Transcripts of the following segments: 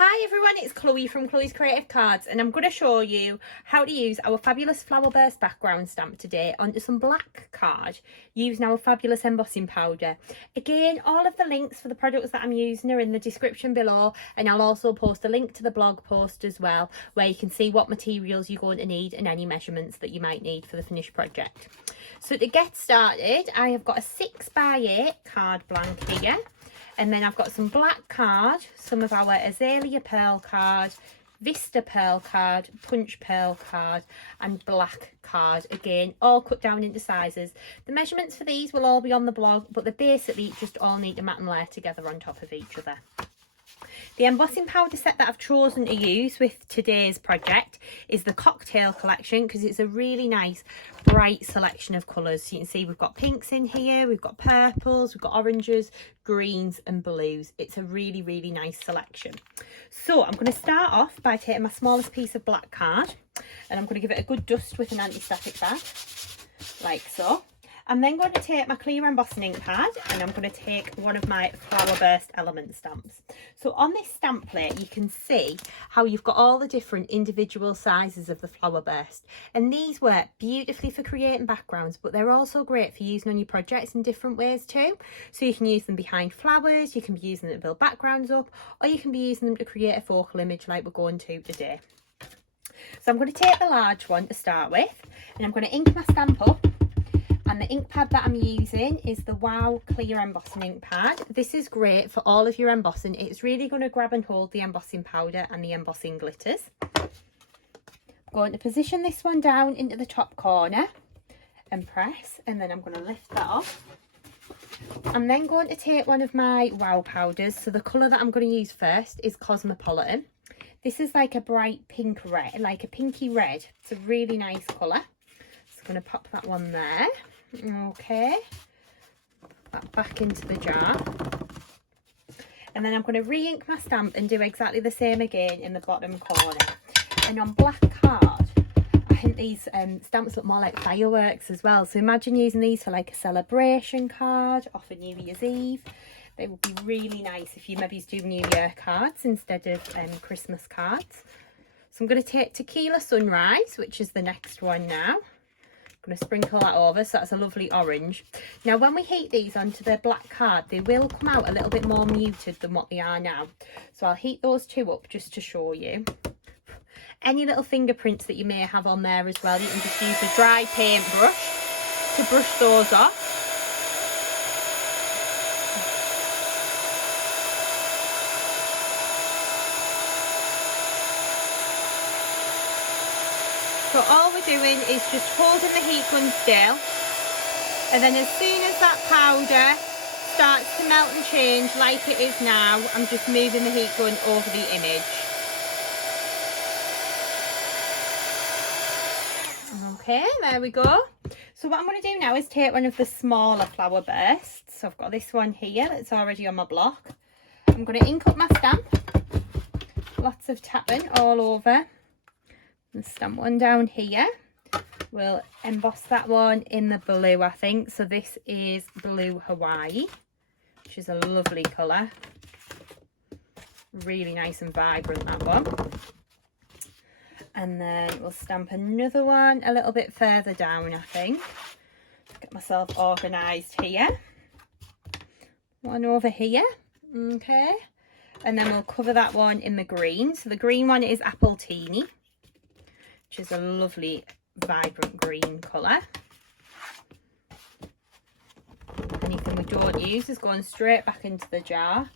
Hi everyone, it's Chloe from Chloe's Creative Cards, and I'm going to show you how to use our fabulous Flowerburst background stamp today onto some black card using our fabulous embossing powder. Again, all of the links for the products that I'm using are in the description below, and I'll also post a link to the blog post as well, where you can see what materials you're going to need and any measurements that you might need for the finished project. So to get started, I have got a 6x8 card blank here. And then I've got some black card, some of our Azalea Pearl card, Vista Pearl card, Punch Pearl card, and black card. Again, all cut down into sizes. The measurements for these will all be on the blog, but they basically just all need to mat and layer together on top of each other. The embossing powder set that I've chosen to use with today's project is the Cocktail collection, because it's a really nice bright selection of colours. So you can see we've got pinks in here, we've got purples, we've got oranges, greens and blues. It's a really, really nice selection. So I'm going to start off by taking my smallest piece of black card and I'm going to give it a good dust with an anti-static bag, like so. I'm then going to take my clear embossing ink pad and I'm going to take one of my Flowerburst element stamps. So on this stamp plate you can see how you've got all the different individual sizes of the Flowerburst, and these work beautifully for creating backgrounds, but they're also great for using on your projects in different ways too. So you can use them behind flowers, you can be using them to build backgrounds up, or you can be using them to create a focal image like we're going to today. So I'm going to take the large one to start with and I'm going to ink my stamp up. And the ink pad that I'm using is the WOW Clear Embossing Ink Pad. This is great for all of your embossing. It's really going to grab and hold the embossing powder and the embossing glitters. I'm going to position this one down into the top corner and press, and then I'm going to lift that off. I'm then going to take one of my WOW powders. So the colour that I'm going to use first is Cosmopolitan. This is like a bright pink red, like a pinky red. It's a really nice colour. So I'm going to pop that one there. Okay, put that back into the jar, and then I'm going to re-ink my stamp and do exactly the same again in the bottom corner. And on black card, I think these stamps look more like fireworks as well, so imagine using these for like a celebration card or for New Year's Eve. They would be really nice if you maybe do New Year cards instead of Christmas cards. So I'm going to take Tequila Sunrise, which is the next one now. I'm going to sprinkle that over, so that's a lovely orange. Now when we heat these onto the black card, they will come out a little bit more muted than what they are now, so I'll heat those two up just to show you. Any little fingerprints that you may have on there as well, you can just use a dry paintbrush to brush those off. So all we're doing is just holding the heat gun still, and then as soon as that powder starts to melt and change like it is now, I'm just moving the heat gun over the image. Okay, there we go. So what I'm going to do now is take one of the smaller Flowerbursts. So I've got this one here that's already on my block. I'm going to ink up my stamp, lots of tapping all over. And stamp one down here. We'll emboss that one in the blue, I think. So this is Blue Hawaii, which is a lovely colour. Really nice and vibrant, that one. And then we'll stamp another one a little bit further down, I think. Get myself organised here. One over here. Okay. And then we'll cover that one in the green. So the green one is Apple Teeny, which is a lovely vibrant green colour. Anything we don't use is going straight back into the jar.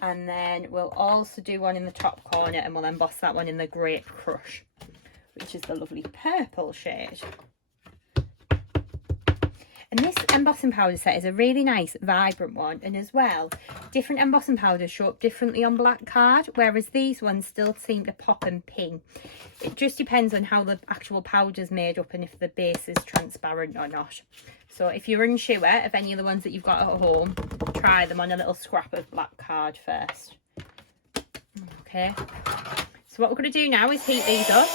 And then we'll also do one in the top corner and we'll emboss that one in the Grape Crush, which is the lovely purple shade. And this embossing powder set is a really nice vibrant one, and as well, different embossing powders show up differently on black card, whereas these ones still seem to pop and ping. It just depends on how the actual powder's made up and if the base is transparent or not. So if you're unsure of any of the ones that you've got at home, try them on a little scrap of black card first. Okay, so what we're going to do now is heat these up.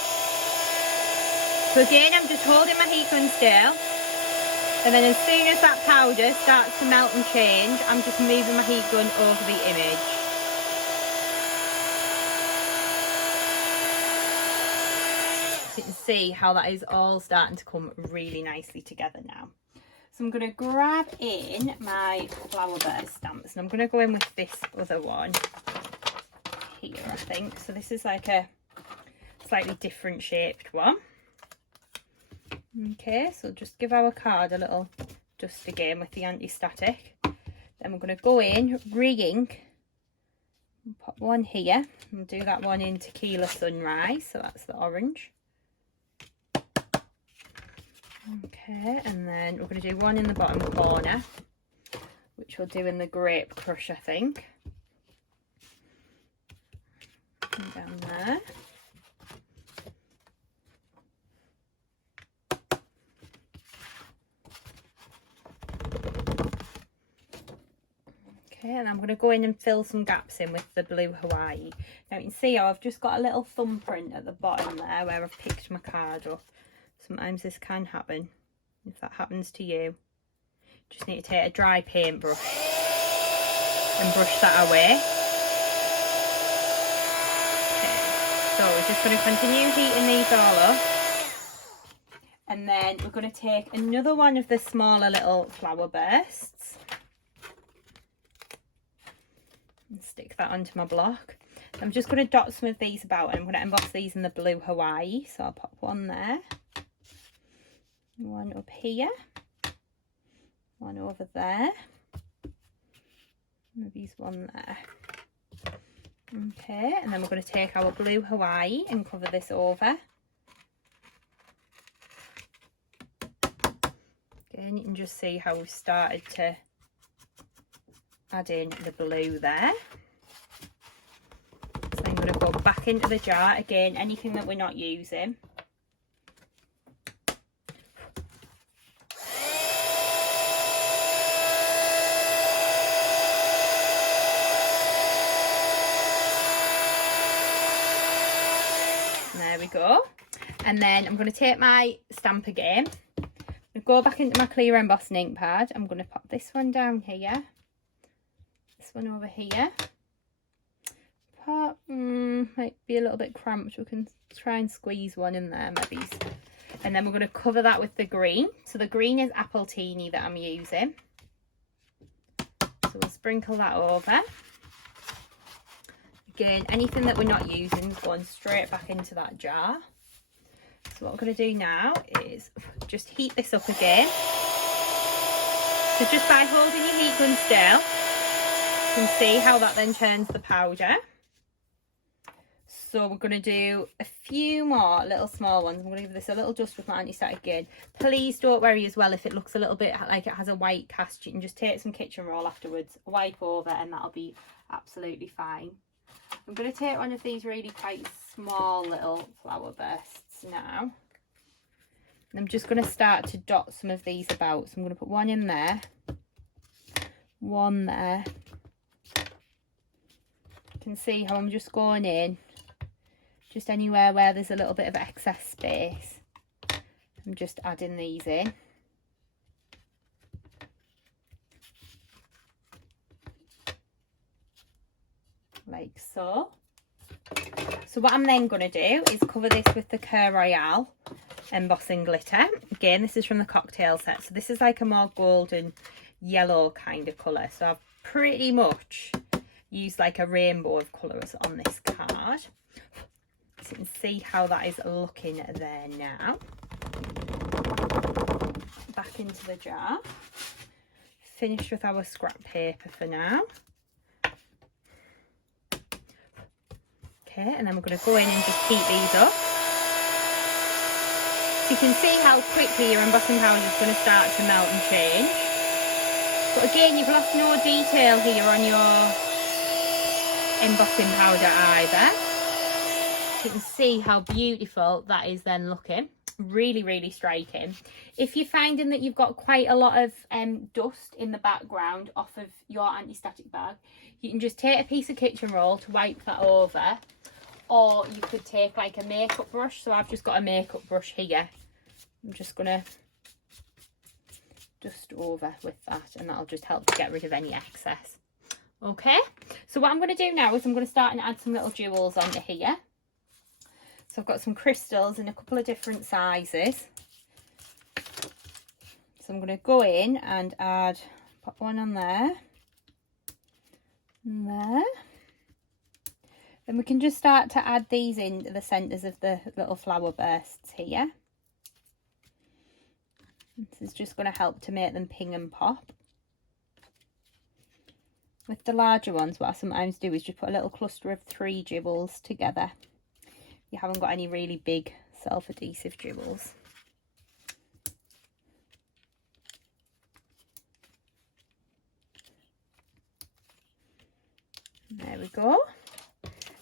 So again, I'm just holding my heat gun still. And then as soon as that powder starts to melt and change, I'm just moving my heat gun over the image. So you can see how that is all starting to come really nicely together now. So I'm going to grab in my Flowerburst stamps, and I'm going to go in with this other one here, I think. So this is like a slightly different shaped one. Okay, so just give our card a little dust again with the anti-static. Then we're going to go in, re-ink, pop one here, and do that one in Tequila Sunrise, so that's the orange. Okay, and then we're going to do one in the bottom corner, which we'll do in the Grape Crush, I think. And down there. Okay, and I'm going to go in and fill some gaps in with the blue Hawaii. Now you can see how I've just got a little thumbprint at the bottom there where I've picked my card up. Sometimes this can happen. If that happens to you, just need to take a dry paintbrush and brush that away. Okay, so we're just going to continue heating these all up. And then we're going to take another one of the smaller little flower bursts and stick that onto my block. I'm just going to dot some of these about, and I'm going to emboss these in the blue Hawaii. So I'll pop one there, one up here, one over there, maybe one there. Okay, and then we're going to take our blue Hawaii and cover this over. Again, you can just see how we've started to add in the blue there. So I'm going to go back into the jar again, anything that we're not using. There we go. And then I'm going to take my stamp again, go back into my clear embossing ink pad. I'm going to pop this one down here, this one over here. Pop, might be a little bit cramped, we can try and squeeze one in there maybe. And then we're going to cover that with the green. So the green is Apple Teeny that I'm using. So we'll sprinkle that over. Again, anything that we're not using is going straight back into that jar. So what we're going to do now is just heat this up again. So just by holding your heat gun still, you can see how that then turns the powder. So we're going to do a few more little small ones. I'm going to give this a little dust with my anti-static again. Please don't worry as well if it looks a little bit like it has a white cast. You can just take some kitchen roll afterwards, wipe over, and that'll be absolutely fine. I'm going to take one of these really quite small little flower bursts now. And I'm just going to start to dot some of these about. So I'm going to put one in there, one there. You can see how I'm just going in, just anywhere where there's a little bit of excess space. I'm just adding these in. Like so. So what I'm then going to do is cover this with the Cœur Royale Embossing Glitter. Again, this is from the cocktail set. So this is like a more golden yellow kind of colour. So I've pretty much used like a rainbow of colours on this card. So you can see how that is looking there now. Back into the jar. Finished with our scrap paper for now. Okay, and then we're going to go in and just heat these up. So you can see how quickly your embossing powder is going to start to melt and change. But again, you've lost no detail here on your embossing powder either. So you can see how beautiful that is then looking. Really, really striking. If you're finding that you've got quite a lot of dust in the background off of your anti-static bag, you can just take a piece of kitchen roll to wipe that over, or you could take like a makeup brush. So I've just got a makeup brush here. I'm just gonna dust over with that, and that'll just help to get rid of any excess. Okay, so what I'm going to do now is I'm going to start and add some little jewels onto here. So I've got some crystals in a couple of different sizes. So I'm going to go in and add, pop one on there, and there. Then we can just start to add these into the centres of the little flower bursts here. This is just going to help to make them ping and pop. With the larger ones, what I sometimes do is just put a little cluster of 3 jewels together. You haven't got any really big self-adhesive jewels. There we go.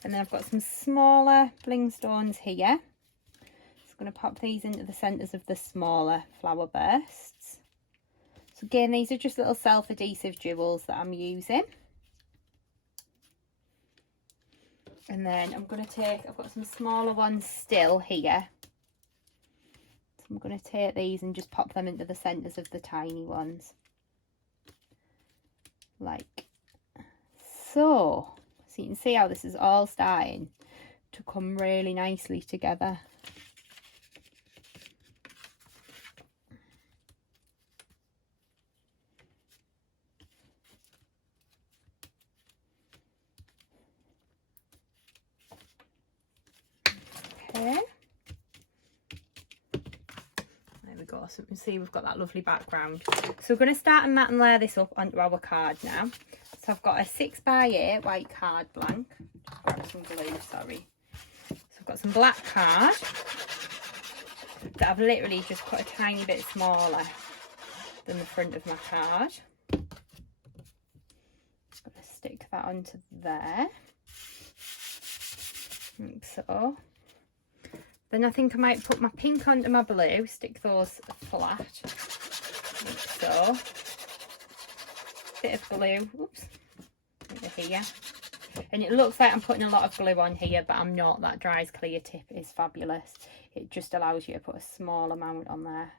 And then I've got some smaller bling stones here. Just going to pop these into the centres of the smaller flower bursts. So again, these are just little self-adhesive jewels that I'm using. And then I'm going to take, I've got some smaller ones still here. So I'm going to take these and just pop them into the centres of the tiny ones. Like so. So you can see how this is all starting to come really nicely together. Okay. There we go. So you can see we've got that lovely background. So we're going to start and mat and layer this up onto our card now. So I've got a 6x8 white card blank. Grab some glue, sorry. So I've got some black card that I've literally just cut a tiny bit smaller than the front of my card. Just going to stick that onto there. Like so. Then I think I might put my pink onto my blue, stick those flat. Like so. Bit of glue, whoops, over here. And it looks like I'm putting a lot of glue on here, but I'm not. That dries clear tip is fabulous. It just allows you to put a small amount on there.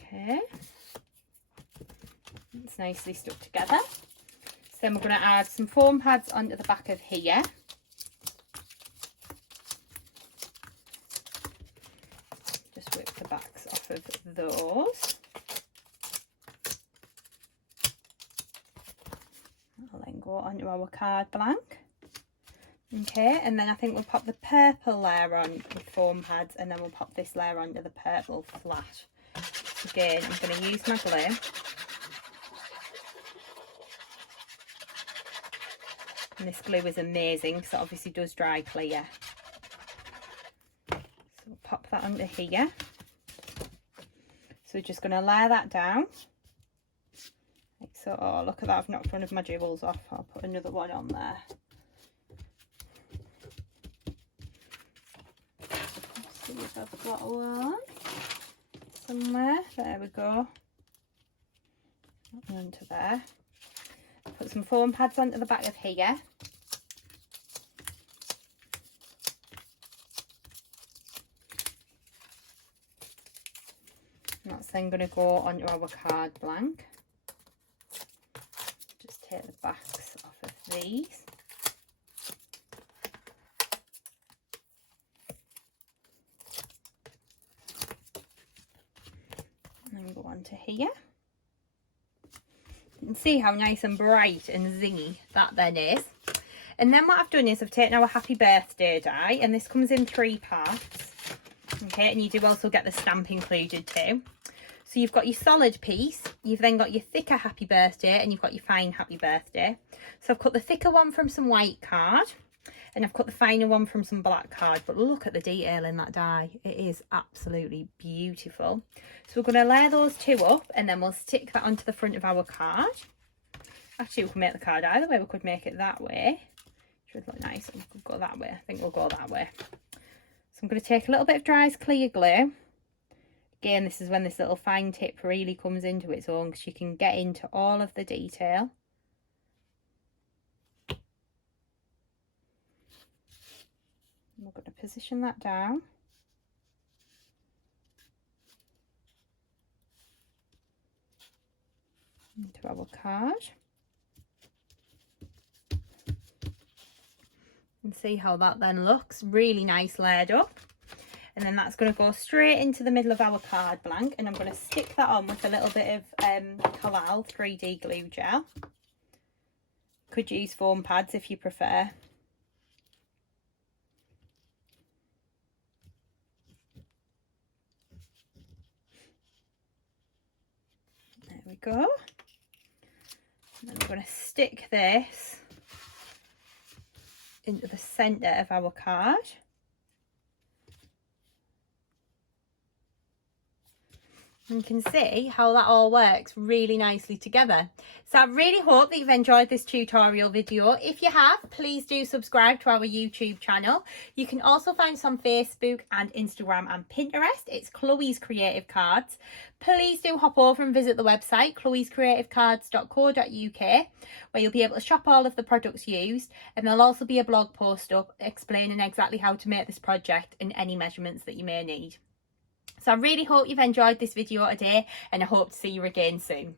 Okay. It's nicely stuck together. So then we're going to add some foam pads onto the back of here. Just whip the backs off of those. I'll then go onto our card blank. Okay, and then I think we'll pop the purple layer on with foam pads, and then we'll pop this layer onto the purple flat. Again, I'm going to use my glue. And this glue is amazing because it obviously does dry clear. So we'll pop that under here. So we're just going to layer that down. Like so. Oh, look at that, I've knocked one of my jewels off. I'll put another one on there. Let's see if I've got one somewhere. There we go. Onto there. Put some foam pads onto the back of here. And that's then going to go onto our card blank. Just take the backs off of these. And then go onto here. You can see how nice and bright and zingy that then is. And then what I've done is I've taken our happy birthday die, and this comes in 3 parts. Okay, and you do also get the stamp included too. So you've got your solid piece, you've then got your thicker happy birthday, and you've got your fine happy birthday. So I've cut the thicker one from some white card, and I've cut the finer one from some black card, but look at the detail in that die. It is absolutely beautiful. So we're going to layer those 2 up, and then we'll stick that onto the front of our card. Actually, we can make the card either way. We could make it that way. Should look nice. We could go that way. I think we'll go that way. So I'm going to take a little bit of dry clear glue. Again, this is when this little fine tip really comes into its own, because you can get into all of the detail. We're going to position that down. Into our card. And see how that then looks. Really nice layered up. And then that's going to go straight into the middle of our card blank, and I'm going to stick that on with a little bit of Halal 3D glue gel. Could use foam pads if you prefer. There we go. And then I'm going to stick this into the centre of our card. You can see how that all works really nicely together. So I really hope that you've enjoyed this tutorial video. If you have, please do subscribe to our YouTube channel. You can also find us on Facebook and Instagram and Pinterest. It's Chloe's Creative Cards. Please do hop over and visit the website chloescreativecards.co.uk, where you'll be able to shop all of the products used, and there'll also be a blog post up explaining exactly how to make this project and any measurements that you may need. So I really hope you've enjoyed this video today, and I hope to see you again soon.